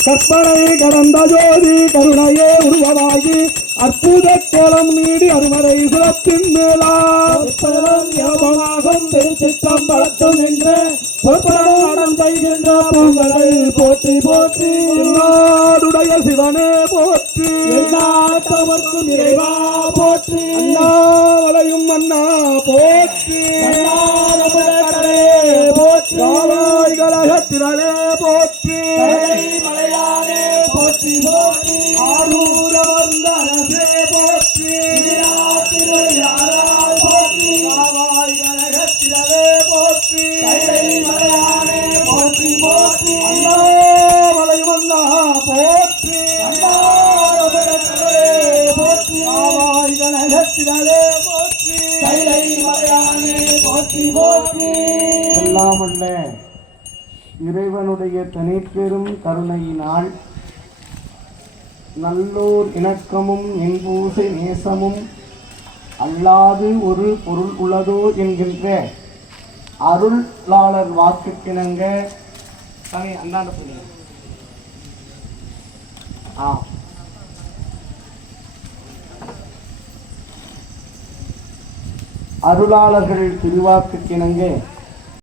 கற்பனை கடந்த ஜோதி கருணையே உருவமாகி அற்புத கோலம் நீடி அருமறை குலத்தின் மேலாகும் திருச்சிற்றம்பலத்தும் நின்று பொற்படம் பைகின்ற பூங்களை போற்றி போற்றி நாடுடைய சிவனே போற்றி நாட்டவர்க்கும் இறைவா போற்றி அண்ணாவளையும் அண்ணா போற்றி போற்றி கழகத்திலே போற்றி மலையானே போற்றி போற்றி ஆரூர வந்த அரசே போற்றி திருவையாரால் போற்றி காவாய் கழகத்திலே போற்றி மலையானே போற்றி போற்றி அண்ணாமலை வந்தா போற்றி அண்ணாமலை போற்றி காவாய் கழகத்திலே போற்றி மலையானே போற்றி போற்றி எல்லாமல்ல இறைவனுடைய தனிப்பெரும் கருணையினால் நல்லோர் இணக்கமும் என்பூசை நேசமும் அல்லாது ஒரு பொருள் உள்ளதோ என்கின்ற அருளாளர் வாக்குக்கிணங்க அந்தாண்ட சொல்லுங்க. அருளாளர்கள் திருவாக்குக்கிணங்க